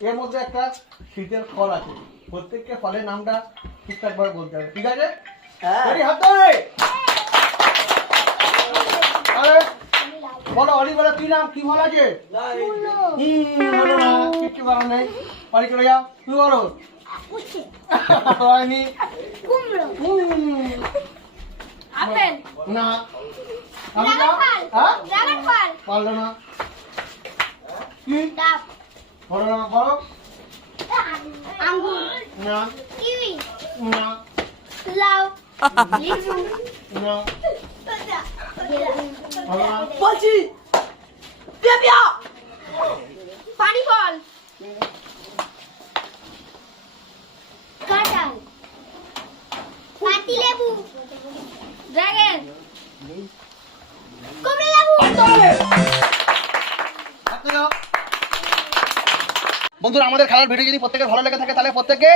এর মধ্যে একটা শীতের ফল আছে। প্রত্যেকটা ফলের নামটা ঠিকঠাক ভাবে বলতে হবে ঠিক আছে? হ্যাঁ। বলো অলিবেলা কি নাম কি ফল আছে? কিচ্ছু নেই। বাড়ি চলে যাও তুই বলো। হয়নি। না। আমি হ্যাঁ? পারল না। বলো না বলো আঙ্গুর। না। কিউই। না। লাউ। লিচু না। বলো না। বলছি পেঁপিয়া পানি ফল কাঁঠাল। পাতি লেবু ড্রাগন। বন্ধুরা আমাদের খেলার ভিডিও যদি প্রত্যেকের ভালো লেগে থাকে তাহলে প্রত্যেকে